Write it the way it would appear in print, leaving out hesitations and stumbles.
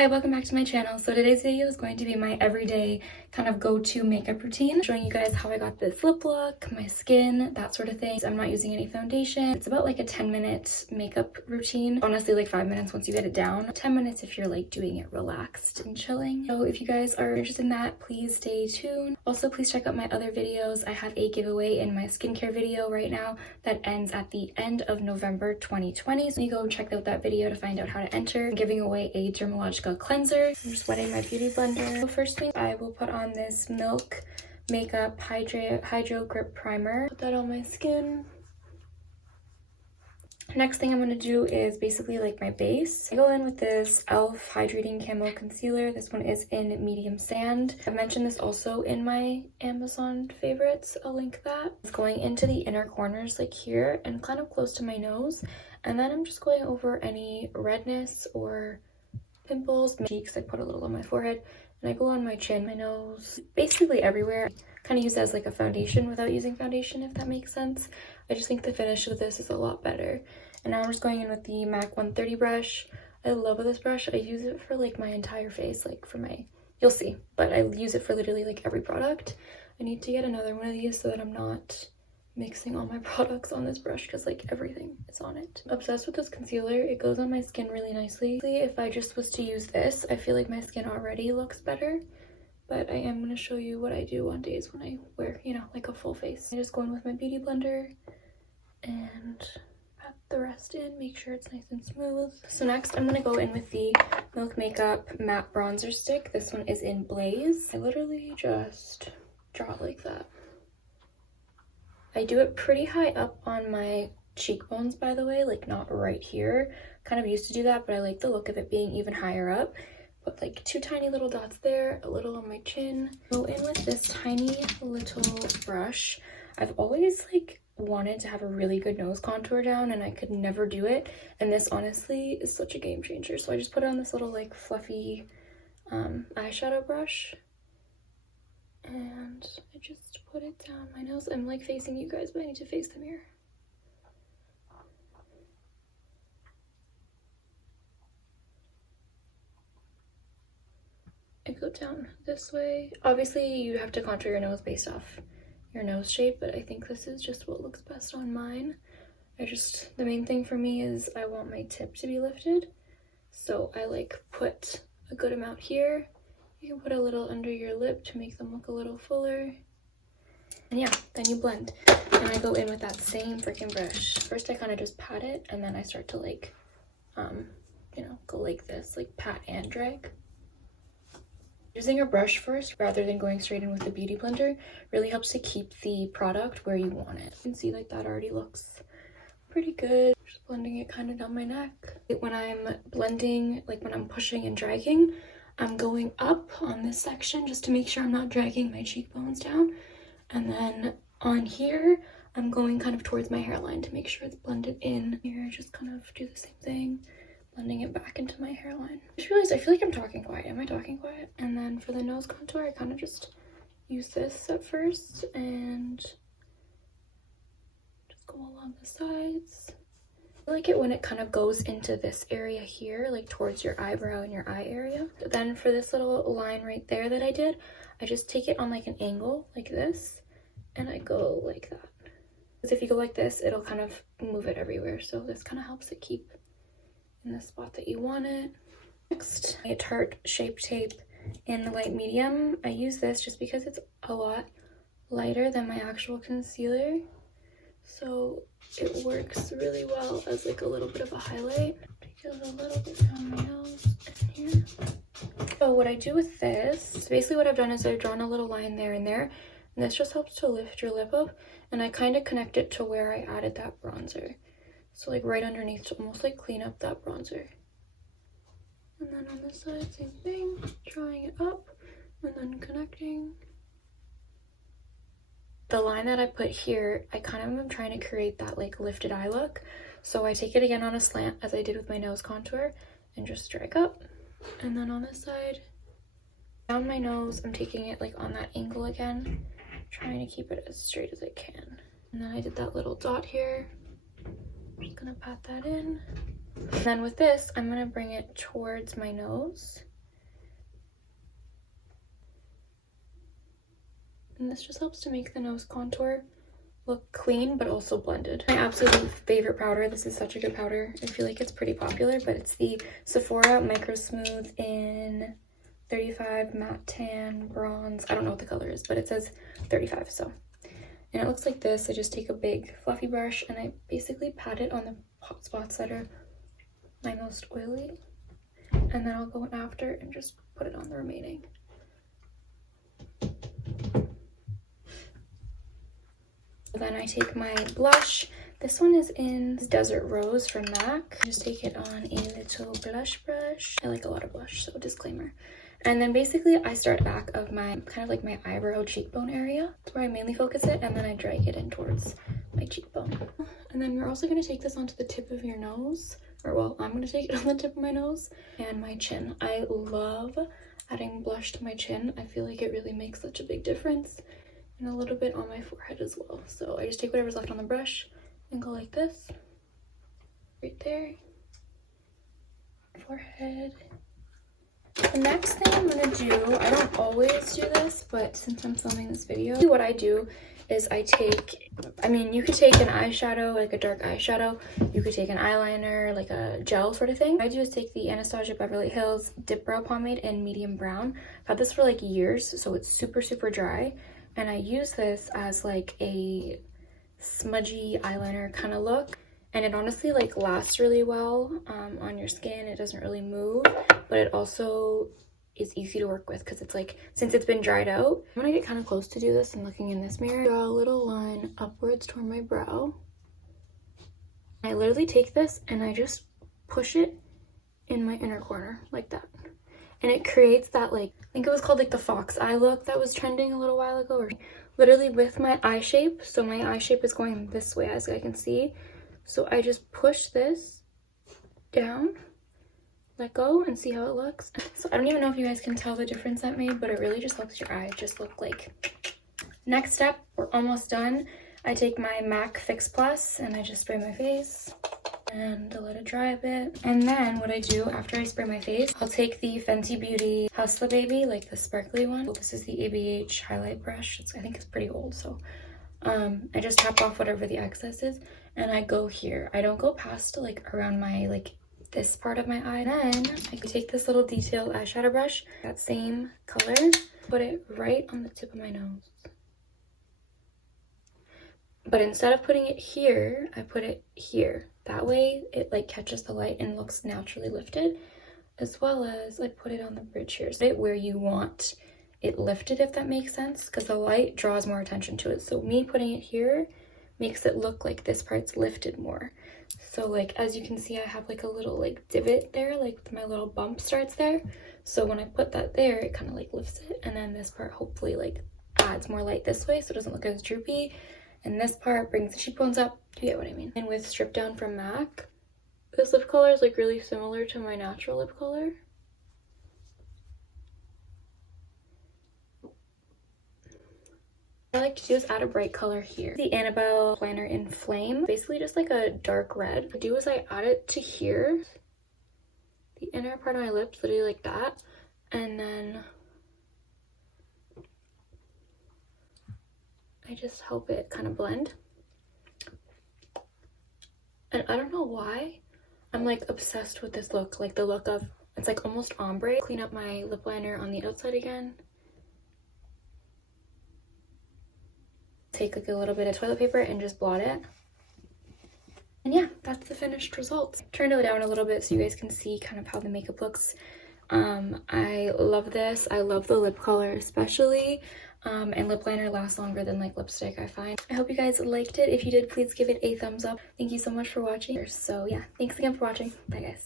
Hi, welcome back to my channel. So today's video is going to be my everyday kind of go-to makeup routine, showing you guys how I got this lip look, my skin, that sort of thing. I'm not using any foundation. It's about like a 10-minute makeup routine. Honestly, like 5 minutes once you get it down. 10 minutes if you're like doing it relaxed and chilling. So if you guys are interested in that, please stay tuned. Also, please check out my other videos. I have a giveaway in my skincare video right now that ends at the end of November 2020. So you go check out that video to find out how to enter. I'm giving away a dermatological cleanser. I'm just wetting my beauty blender. So first thing, I will put on this Milk Makeup Hydro Grip Primer. Put that on my skin. Next thing I'm going to do is basically like my base. I go in with this e.l.f. Hydrating Camo Concealer. This one is in medium sand. I've mentioned this also in my Amazon favorites. I'll link that. It's going into the inner corners like here and kind of close to my nose. And then I'm just going over any redness or pimples, my cheeks. I put a little on my forehead and I go on my chin, my nose, basically everywhere. Kind of use it as like a foundation without using foundation, if that makes sense. I just think the finish of this is a lot better. And now I'm just going in with the MAC 130 brush. I love this brush. I use it for like my entire face, like for my, you'll see, but I use it for literally like every product. I need to get another one of these so that I'm not mixing all my products on this brush because like everything is on it. Obsessed with this concealer. It goes on my skin really nicely. If I just was to use this, I feel like my skin already looks better, but I am going to show you what I do on days when I wear, you know, like a full face. I just go in with my beauty blender and pat the rest in, make sure it's nice and smooth. So next I'm going to go in with the Milk Makeup Matte Bronzer Stick. This one is in Blaze. I literally just draw it like that. I do it pretty high up on my cheekbones, by the way, like not right here. Kind of used to do that, but I like the look of it being even higher up. Put like 2 tiny little dots there, a little on my chin. Go in with this tiny little brush. I've always like wanted to have a really good nose contour down and I could never do it. And this honestly is such a game changer. So I just put on this little like fluffy eyeshadow brush. And I just put it down my nose. I'm like facing you guys, but I need to face the mirror. I go down this way. Obviously, you have to contour your nose based off your nose shape, but I think this is just what looks best on mine. The main thing for me is I want my tip to be lifted. So I like put a good amount here. You can put a little under your lip to make them look a little fuller. And yeah, then you blend. And I go in with that same freaking brush. First I kind of just pat it and then I start to like, you know, go like this, like pat and drag. Using a brush first rather than going straight in with the beauty blender really helps to keep the product where you want it. You can see like that already looks pretty good. Just blending it kind of down my neck. When I'm blending, like when I'm pushing and dragging, I'm going up on this section just to make sure I'm not dragging my cheekbones down. And then on here, I'm going kind of towards my hairline to make sure it's blended in. Here, I just kind of do the same thing, blending it back into my hairline. I just realized I feel like I'm talking quiet. Am I talking quiet? And then for the nose contour, I kind of just use this at first and just go along the sides. I like it when it kind of goes into this area here, like towards your eyebrow and your eye area. Then for this little line right there that I did, I just take it on like an angle like this and I go like that. Because if you go like this, it'll kind of move it everywhere. So this kind of helps it keep in the spot that you want it. Next, a Tarth Shape Tape in the light medium. I use this just because it's a lot lighter than my actual concealer. So it works really well as like a little bit of a highlight. Take it a little bit down my nose and here. So what I do with this, basically what I've done is I've drawn a little line there and there. And this just helps to lift your lip up. And I kind of connect it to where I added that bronzer. So like right underneath to almost like clean up that bronzer. And then on this side, same thing. Drawing it up and then connecting. The line that I put here, I kind of am trying to create that like lifted eye look. So I take it again on a slant as I did with my nose contour and just drag up. And then on this side, down my nose, I'm taking it like on that angle again, trying to keep it as straight as I can. And then I did that little dot here. I'm just gonna pat that in. And then with this, I'm gonna bring it towards my nose And this just helps to make the nose contour look clean but also blended. My absolute favorite powder, this is such a good powder. I feel like it's pretty popular, but it's the Sephora Micro Smooth in 35 matte tan bronze. I don't know what the color is, but it says 35. So, and it looks like this. I just take a big fluffy brush and I basically pat it on the hot spots that are my most oily, and then I'll go in after and just put it on the remaining. Then I take my blush. This one is in Desert Rose from MAC. Just take it on a little blush brush. I like a lot of blush, so disclaimer. And then basically I start back of my, kind of like my eyebrow cheekbone area. That's where I mainly focus it, and then I drag it in towards my cheekbone. And then we're also going to take this onto the tip of your nose. Or well, I'm going to take it on the tip of my nose and my chin. I love adding blush to my chin. I feel like it really makes such a big difference. And a little bit on my forehead as well. So I just take whatever's left on the brush and go like this. Right there. Forehead. The next thing I'm gonna do, I don't always do this, but since I'm filming this video, what I do is I take, I mean, you could take an eyeshadow, like a dark eyeshadow. You could take an eyeliner, like a gel sort of thing. What I do is take the Anastasia Beverly Hills Dip Brow Pomade in medium brown. I've had this for like years, so it's super, super dry. And I use this as like a smudgy eyeliner kind of look. And it honestly like lasts really well on your skin. It doesn't really move, but it also is easy to work with because it's like, since it's been dried out. I'm gonna get kind of close to do this and looking in this mirror. Draw a little line upwards toward my brow. I literally take this and I just push it in my inner corner like that. And it creates that like, I think it was called like the fox eye look that was trending a little while ago, or literally with my eye shape. So my eye shape is going this way, as I can see. So I just push this down, let go, and see how it looks. So I don't even know if you guys can tell the difference that made, but it really just helps your eyes just look like. Next step, we're almost done. I take my MAC Fix Plus and I just spray my face and let it dry a bit. And then what I do after I spray my face, I'll take the Fenty Beauty Hustla Baby, like the sparkly one. This is the ABH highlight brush. I think it's pretty old, so I just tap off whatever the excess is and I go here. I don't go past like around my like this part of my eye. Then I can take this little detailed eyeshadow brush, that same color, put it right on the tip of my nose. But instead of putting it here, I put it here. That way it like catches the light and looks naturally lifted, as well as I put it on the bridge here. So where you want it lifted, if that makes sense, because the light draws more attention to it. So me putting it here makes it look like this part's lifted more. So like, as you can see, I have like a little like divot there, like my little bump starts there. So when I put that there, it kind of like lifts it. And then this part hopefully like adds more light this way so it doesn't look as droopy. And this part brings the cheekbones up. Do you get what I mean? And with Strip Down from MAC, this lip color is like really similar to my natural lip color. What I like to do is add a bright color here. The Anabelle liner in Flame, basically just like a dark red. What I do is I add it to here, the inner part of my lips, literally like that, and then I just help it kind of blend. And I don't know why I'm like obsessed with this look, like the look of, it's like almost ombre. Clean up my lip liner on the outside again. Take like a little bit of toilet paper and just blot it. And yeah, that's the finished result. Turned it down a little bit so you guys can see kind of how the makeup looks. I love this. I love the lip color especially. And lip liner lasts longer than like lipstick, I find. I hope you guys liked it. If you did, please give it a thumbs up. Thank you so much for watching. So yeah, thanks again for watching. Bye guys.